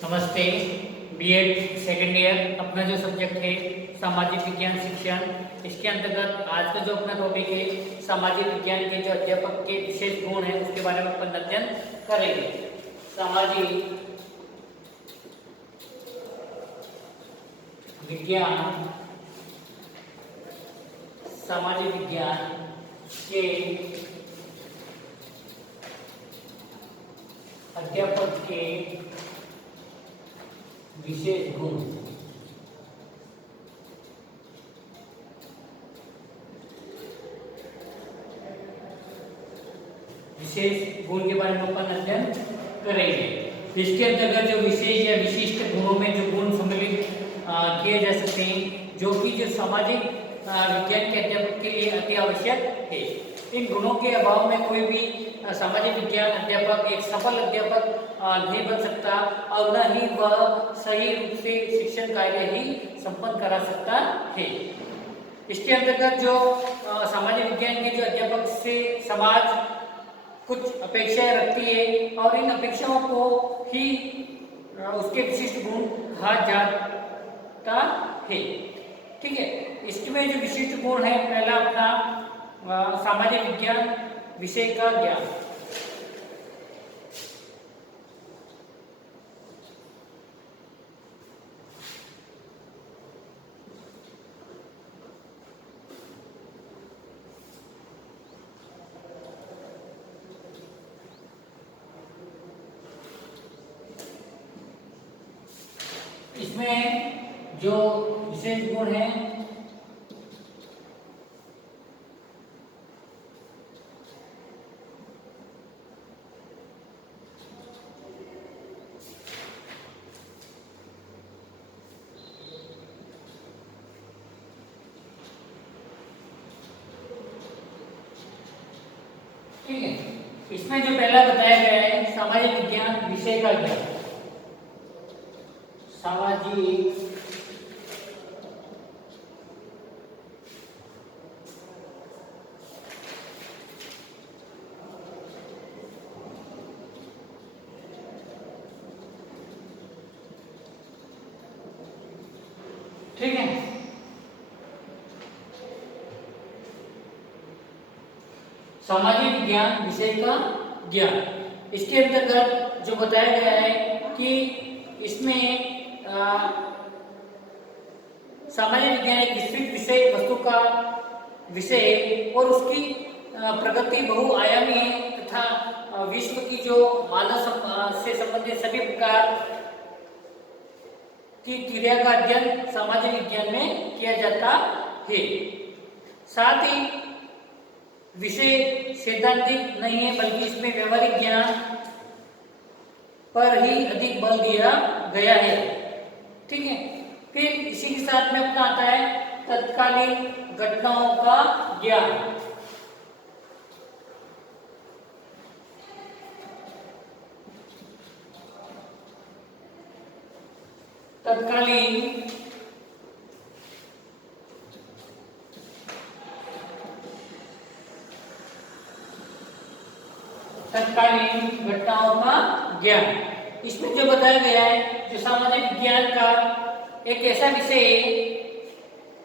नमस्ते। BEd second year अपना जो सब्जेक्ट है सामाजिक विज्ञान शिक्षण, इसके अंतर्गत आज का जो अपना टॉपिक है सामाजिक विज्ञान के जो अध्यापक के विशेष गुण है उसके बारे में अपन अध्ययन करेंगे। सामाजिक विज्ञान सामाजिक विज्ञान के अध्यापक के विशेष गुण। विशेष गुण के बारे में अपन अध्ययन करेंगे। इसके अंतर्गत जो विशेष या विशिष्ट गुणों में जो गुण सम्मिलित किए जा सकते हैं जो कि जो सामाजिक विज्ञान के अध्यापक के लिए अति आवश्यक है। इन गुणों के अभाव में कोई भी सामाजिक विज्ञान अध्यापक एक सफल अध्यापक नहीं बन सकता और न ही वह सही रूप से शिक्षण कार्य ही संपन्न करा सकता है। इसके अंतर्गत जो सामाजिक विज्ञान के जो अध्यापक से समाज कुछ अपेक्षाएं रखती है और इन अपेक्षाओं को ही उसके विशिष्ट गुण कहा जाता है। ठीक है, इसमें जो विशिष्ट गुण है, पहला अपना सामाजिक विज्ञान विषय का ज्ञान। इसमें जो विशेष गुण है ठीक है, इसमें जो पहला बताया गया है सामाजिक विज्ञान विषय का ज्ञान। सामाजिक ठीक है, सामाजिक विज्ञान विषय का ज्ञान। इसके अंतर्गत जो बताया गया है कि इसमें सामाजिक विज्ञान एक विस्तृत विषय वस्तु का विषय है और उसकी प्रगति बहुआयामी है तथा विश्व की जो मानव से संबंधित सभी प्रकार की क्रिया का अध्ययन सामाजिक विज्ञान में किया जाता है। साथ ही विषय सैद्धांतिक नहीं है बल्कि इसमें व्यवहारिक ज्ञान पर ही अधिक बल दिया गया है। ठीक है, फिर इसी के साथ में अपना आता है तत्कालीन घटनाओं का ज्ञान। तत्कालीन घटनाओं का ज्ञान। इसमें जो बताया गया है जो सामाजिक विज्ञान का एक ऐसा विषय है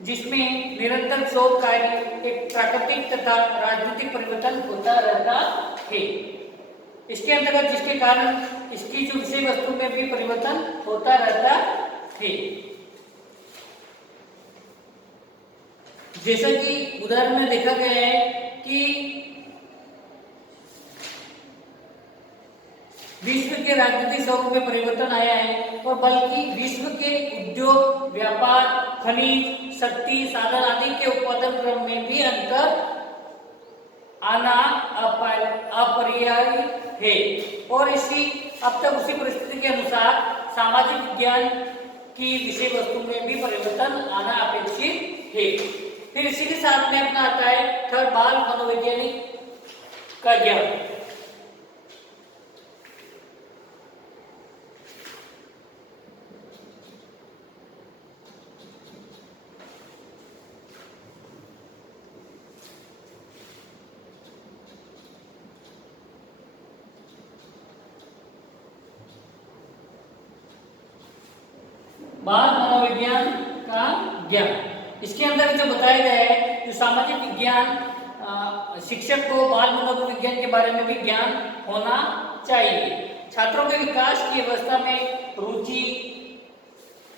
जिसमें निरंतर शोध कार्य एक प्राकृतिक तथा राजनीतिक परिवर्तन होता रहता है। इसके अंतर्गत जिसके कारण इसकी जो विषय वस्तु में भी परिवर्तन होता रहता है। जैसा कि उदाहरण में देखा गया है कि विश्व के राजनीतिक स्वरूप में परिवर्तन आया है और बल्कि विश्व के उद्योग, व्यापार, खनिज, शक्ति, साधन आदि के उत्पादन क्रम में भी अंतर आना अपरिहार्य है और इसी अब तक उसी परिस्थिति के अनुसार सामाजिक विज्ञान की विषय वस्तु में भी परिवर्तन आना अपेक्षित है। फिर इसी के साथ में अपना आता है थर्ड बाल मनोवैज्ञानिक का ज्ञान। बाल मनोविज्ञान का ज्ञान। इसके अंदर जो बताया गया है, जो सामाजिक विज्ञान शिक्षक को बाल मनोविज्ञान के बारे में भी ज्ञान होना चाहिए। छात्रों के विकास की अवस्था में रुचि,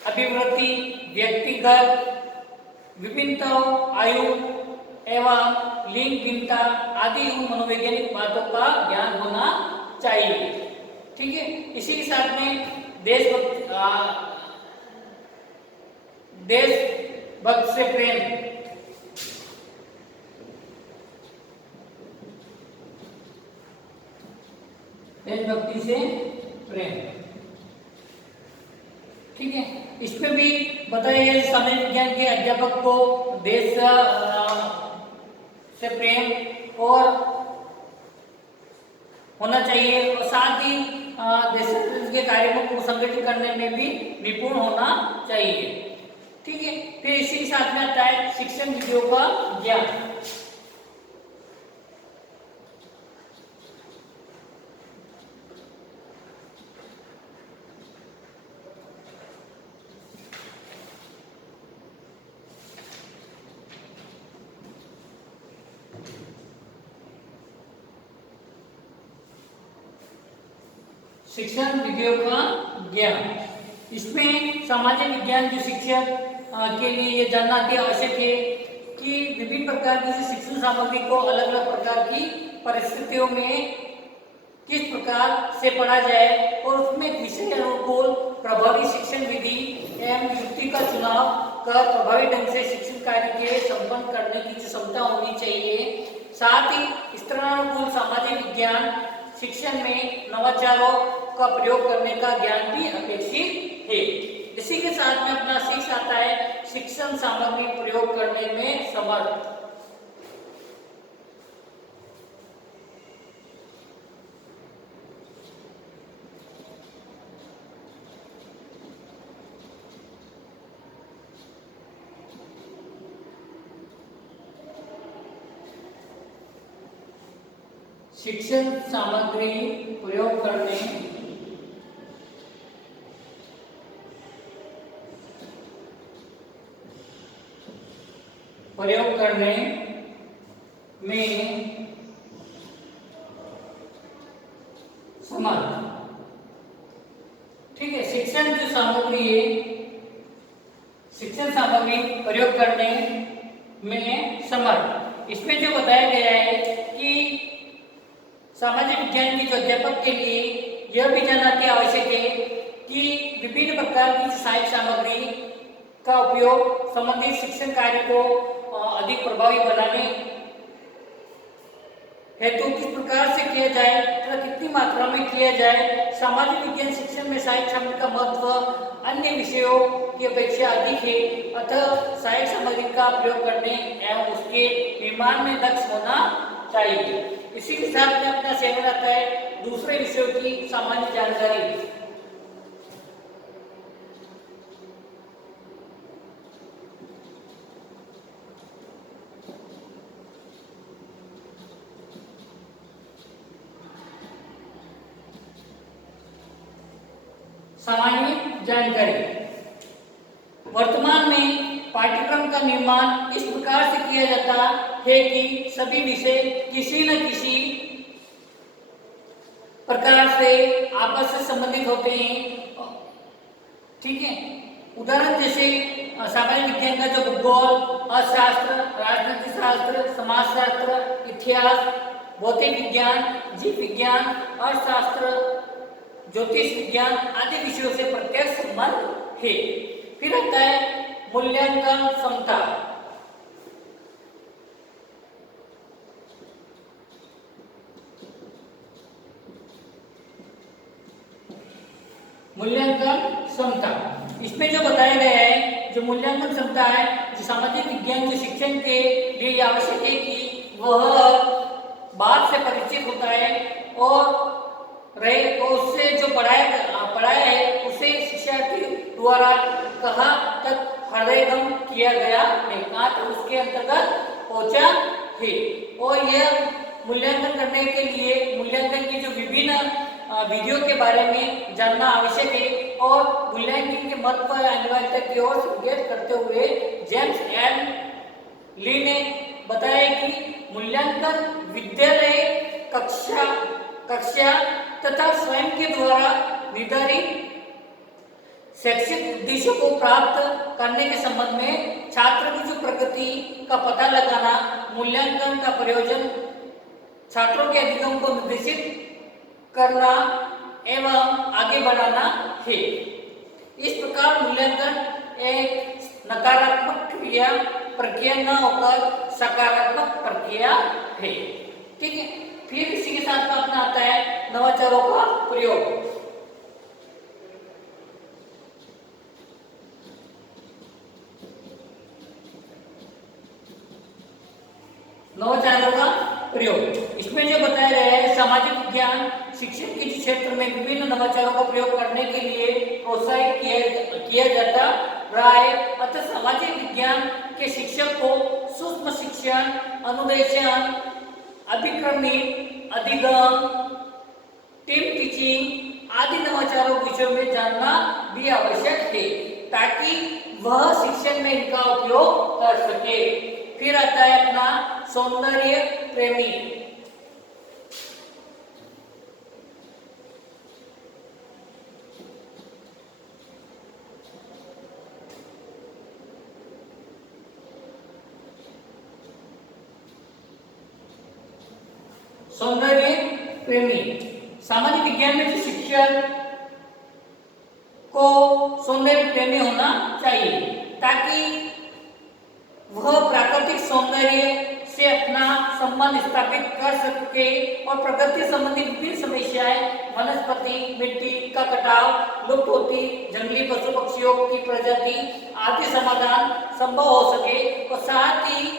अभिवृद्धि, व्यक्तिगत विभिन्नताओं, आयु एवं लिंग भिन्नता आदि उन मनोवैज्ञानिक बातों का ज्ञान होना चाहिए। ठीक है, इसी के साथ में देशभक्त से प्रेम, देशभक्ति से प्रेम। ठीक है, इसमें भी बताया गया सामाजिक विज्ञान के अध्यापक को देश से प्रेम और होना चाहिए और साथ ही देश के कार्यों को संगठित करने में भी निपुण होना चाहिए। ठीक है, फिर इसी के साथ में आता है शिक्षण विधियों का ज्ञान। शिक्षण विधियों का ज्ञान, इसमें सामाजिक विज्ञान जो शिक्षक के लिए ये जानना अति आवश्यक है कि विभिन्न प्रकार की शिक्षण सामग्री को अलग अलग प्रकार की परिस्थितियों में किस प्रकार से पढ़ा जाए और उसमें विषय अनुकूल प्रभावी शिक्षण विधि एवं युक्ति का चुनाव कर प्रभावी ढंग से शिक्षण कार्य के संपन्न करने की जो क्षमता होनी चाहिए। साथ ही इस तरह अनुकूल सामाजिक विज्ञान शिक्षण में नवाचारों का प्रयोग करने का ज्ञान भी अपेक्षित है। इसी के साथ में अपना शीर्ष आता है शिक्षण सामग्री प्रयोग करने में समर्थ। शिक्षण सामग्री प्रयोग करने में समर्थ। ठीक है, शिक्षण जो सामग्री है, शिक्षण सामग्री प्रयोग करने में समर्थ। इसमें जो बताया गया है कि सामाजिक विज्ञान के जो अध्यापक के लिए यह भी जानना अति आवश्यक है कि विभिन्न प्रकार की सहायक सामग्री का उपयोग संबंधित शिक्षण कार्य को अधिक प्रभावी बनाने हेतु किस प्रकार से किया जाए तथा कितनी मात्रा में किया जाए। सामाजिक विज्ञान शिक्षण में सहायक सामग्री का महत्व अन्य विषयों की अपेक्षा अधिक है, अतः सहायक सामग्री का प्रयोग करने एवं उसके निर्माण में दक्ष होना चाहिए। इसी के साथ में अपना सेवन आता है दूसरे विषयों की सामान्य जानकारी। सामान्य जानकारी, वर्तमान में पाठ्यक्रम का निर्माण इस प्रकार से किया जाता है कि सभी विषय किसी न किसी प्रकार से आपस से संबंधित होते हैं। ठीक है, उदाहरण जैसे सामाजिक विज्ञान का जो भूगोल, अर्थशास्त्र, राजनीति शास्त्र, समाजशास्त्र, इतिहास, भौतिक विज्ञान, जीव विज्ञान, अर्थशास्त्र, ज्योतिष विज्ञान आदि विषयों से प्रत्यक्ष संबंध है। फिर आता है मूल्यांकन क्षमता। मूल्यांकन क्षमता, इसमें जो बताया गया है जो मूल्यांकन क्षमता है, जो सामाजिक विज्ञान के शिक्षण के लिए आवश्यक है कि वह बात से परिचित होता है और उससे जो पढ़ाया है उसे शिक्षार्थी द्वारा कहाँ तक हृदयगम किया गया है, कहाँ तक उसके अंतर्गत पहुंचा है। और यह मूल्यांकन करने के लिए मूल्यांकन की जो विभिन्न विधियों के बारे में जानना आवश्यक है और मूल्यांकन के महत्व और अनिवार्यता की ओर संकेत करते हुए जेम्स एल ली ने बताया कि मूल्यांकन विद्यालय कक्षा तथा स्वयं के द्वारा निर्धारित शैक्षिक उद्देश्यों को प्राप्त करने के संबंध में छात्र की जो प्रगति का पता लगाना, मूल्यांकन का प्रयोजन छात्रों के अधिगम को निर्देशित करना एवं आगे बढ़ाना है। इस प्रकार मूल्यांकन एक नकारात्मक प्रक्रिया न होकर सकारात्मक प्रक्रिया है। ठीक है, फिर इसी के साथ में अपना आता है नवाचारों का प्रयोग। नवाचारों का प्रयोग, इसमें जो बताया गया है सामाजिक विज्ञान शिक्षण के क्षेत्र में विभिन्न नवाचारों का प्रयोग करने के लिए प्रोत्साहित किया जाता रहा है। अतः सामाजिक विज्ञान के शिक्षक को सूक्ष्म शिक्षण, अनुदेशन, अभिक्रमिक अधिगम, टीम टीचिंग आदि नवाचारों विषयों में जानना भी आवश्यक है ताकि वह शिक्षण में इनका उपयोग कर सके। फिर आता है अपना सौंदर्य प्रेमी। सौंदर्य प्रेमी सामाजिक विज्ञान में जो शिक्षक को सौंदर्य प्रेमी होना चाहिए ताकि वह प्राकृतिक सौंदर्य से अपना संबंध स्थापित कर सके और प्रकृति संबंधी विभिन्न समस्याएं, वनस्पति, मिट्टी का कटाव, लुप्त होती जंगली पशु पक्षियों की प्रजाति आदि समाधान संभव हो सके और साथ ही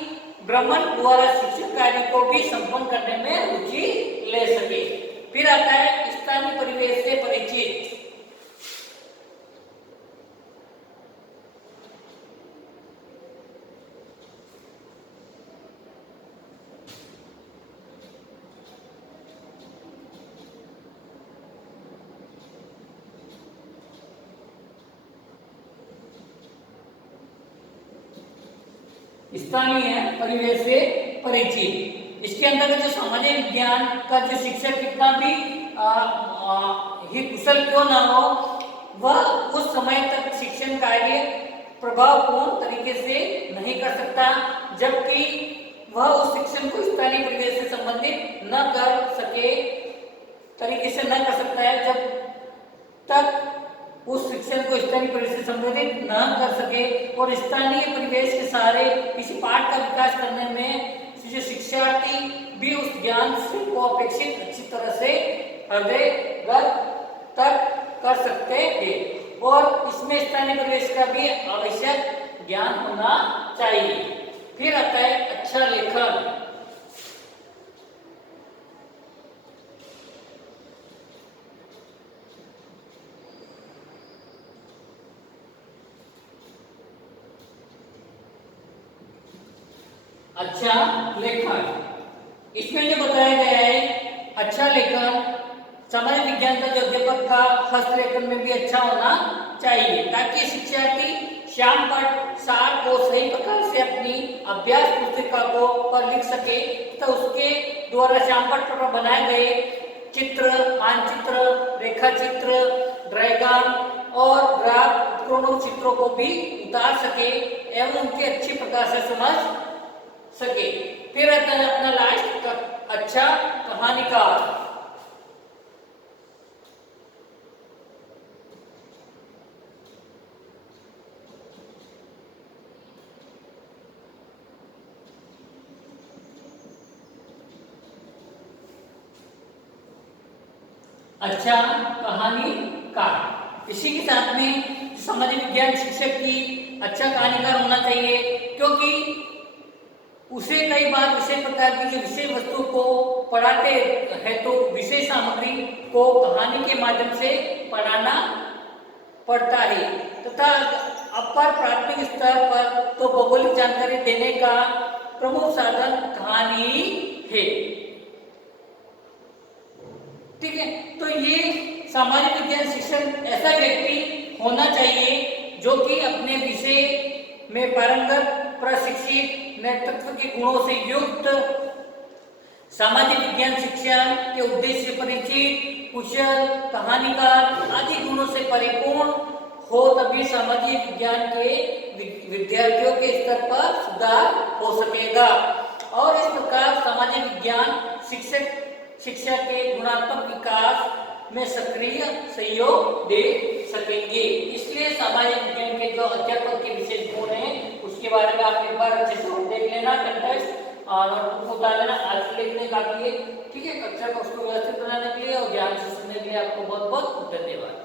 भ्रमण द्वारा शिक्षण कार्य को भी संपन्न करने में रुचि ले सके। फिर आता है स्थानीय परिवेश से परिचित। स्थानीय परिवेश से परिचित, इसके अंतर्गत जो सामाजिक विज्ञान का जो शिक्षक कितना भी ही कुशल क्यों ना हो, वह उस समय तक शिक्षण कार्य प्रभावपूर्ण तरीके से नहीं कर सकता जबकि वह उस शिक्षण को स्थानीय परिवेश से संबंधित न कर सके तरीके से न कर सकता है जब तक उस शिक्षण को स्थानीय परिवेश से संबंधित न कर सके और स्थानीय परिवेश के सहारे किसी पाठ का विकास करने में जो शिक्षार्थी भी उस ज्ञान से को अपेक्षित अच्छी तरह से हृदयगत तक कर सकते हैं और इसमें स्थानीय परिवेश का भी आवश्यक ज्ञान होना चाहिए। फिर आता है अच्छा लेखन। अच्छा लेखन, इसमें जो बताया गया है अच्छा लेखन सामाजिक विज्ञान का जो अध्यापक का हस्तलेखन में भी अच्छा होना चाहिए ताकि शिक्षार्थी श्याम पट सार को सही प्रकार से अपनी अभ्यास पुस्तिका को पर लिख सके तो उसके द्वारा श्याम पट पर बनाए गए चित्र, मानचित्र, रेखा चित्र, ड्रायग्राम और ग्राफ उपकरणों चित्रों को भी उतार सके एवं उनकी अच्छी प्रकार से समझ सके। फिर आता है अपना लास्ट का अच्छा कहानीकार। अच्छा कहानीकार, इसी के साथ में सामाजिक विज्ञान शिक्षक की अच्छा कहानीकार होना चाहिए क्योंकि उसे कई बार विषय प्रकार की जो विषय वस्तु को पढ़ाते हैं तो विषय सामग्री को कहानी के माध्यम से पढ़ाना पड़ता है तथा अपर प्राथमिक स्तर पर तो भौगोलिक जानकारी देने का प्रमुख साधन कहानी है। ठीक है, तो ये सामाजिक विज्ञान शिक्षक ऐसा व्यक्ति होना चाहिए जो कि अपने विषय में पारंगत, प्रशिक्षित, नेतृत्व के गुणों से युक्त, सामाजिक विज्ञान शिक्षा के उद्देश्य परिचित, कुशल, कहानीकार आदि गुणों से परिपूर्ण हो, तभी सामाजिक विज्ञान के विद्यार्थियों के स्तर पर सुधार हो सकेगा। और इस प्रकार सामाजिक विज्ञान शिक्षा के गुणात्मक विकास में सक्रिय सहयोग दे सकेंगे। इसलिए सामाजिक विज्ञान के जो अध्यापक के विशेष गुण हैं उसके बारे में आप एक बार अच्छे से देख लेना, कंटेक्स्ट और नोटबुक उतार लेना। आज लिखने काफी है, ठीक है। कक्षा को उसको व्यवस्थित बनाने के लिए और ध्यान से सुनने के लिए आपको बहुत बहुत धन्यवाद।